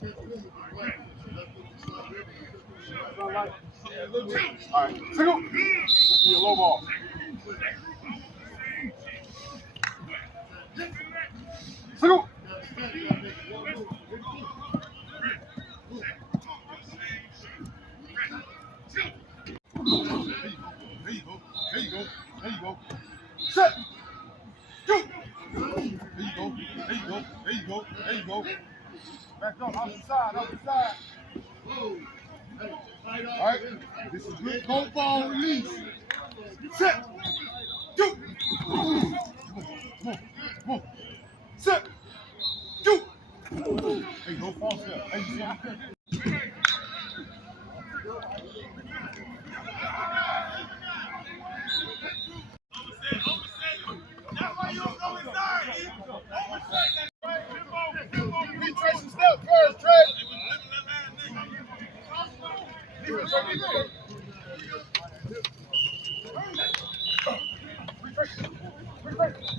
All right, single. Be a low ball. Single. There you go. There you go. There you go. Set. Go. There you go. There you go. There you go. There you go. Back up. Outside. Outside. All right. This is good. Go ball release. Set. Go. Come on. Come on. Set. Go. There you go. False step. There you go. Retrace the step first, Trey. Retrace.